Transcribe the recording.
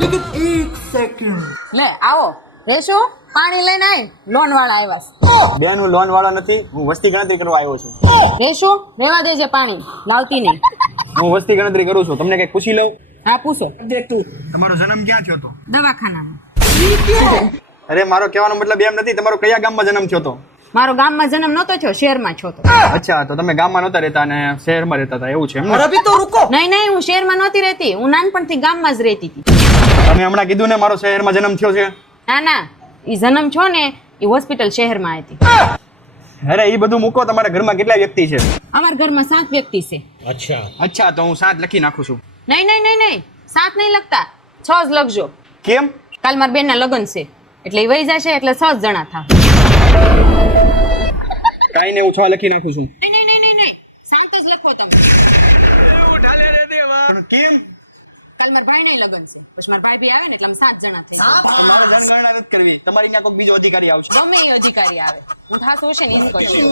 लेकिन एक सेकंड લે આવો રેશુ પાણી લઈને આય લોન વાળા આવ્યા છે બેન હું લોન વાળો નથી, હું વસ્તી ગણતરી કરવા આવ્યો છું. રેશુ રેવા દેજે પાણી લાવતી નહીં. હું વસ્તી ગણતરી કરું છું. તમને કઈ પૂછી લઉં? હા પૂછો. देख तू તમારો જન્મ ક્યાં થયો હતો? દવાખાનામાં. અરે મારો કહેવાનો મતલબ એમ નથી, તમારો કયા ગામમાં જન્મ થયો હતો? મારો ગામમાં જન્મ નહોતો થયો, શહેરમાં છો તો. અચ્છા, તો તમે ગામમાં નહોતા રહેતા અને શહેરમાં રહેતા હતા, એવું છે એમ और ને? अभी तो रुको નહીં નહીં, હું શહેરમાં નહોતી રહેતી, હું નાનપણથી ગામમાં જ રહેતી હતી. તમે હમણાં કીધું ને મારો શહેરમાં જન્મ થયો છે. ના ના, ઈ જન્મ છો ને ઈ હોસ્પિટલ શહેરમાં હતી. અરે એ બધું મૂકો, તમારા ઘરમાં કેટલા વ્યક્તિ છે? અમારા ઘરમાં 7 વ્યક્તિ છે. અચ્છા, તો હું 7 લખી નાખું છું. નહીં નહીં નહીં નહીં, 7 નહીં લખતા, 6 જ લખજો. કેમ? કાલ મારા બેનના લગ્ન છે એટલે ઈ વહી જશે એટલે 6 જણા થા. કાઈ ને હું 6 લખી નાખું છું. નહીં નહીં નહીં નહીં નહીં, 7 જ લખો તમે. કેમ? કાલ મારા ભાઈના લગ્ન છે, પછી મારા ભાઈ બી આવે ને એટલે અમે 7 જણા થાય. તમારે જનગણના નથી કરવી, તમારી ત્યાં કોઈ બીજો અધિકારી આવશે. ગમે એ અધિકારી આવે, હું થાતું હશે ને ઈ જ કરશું.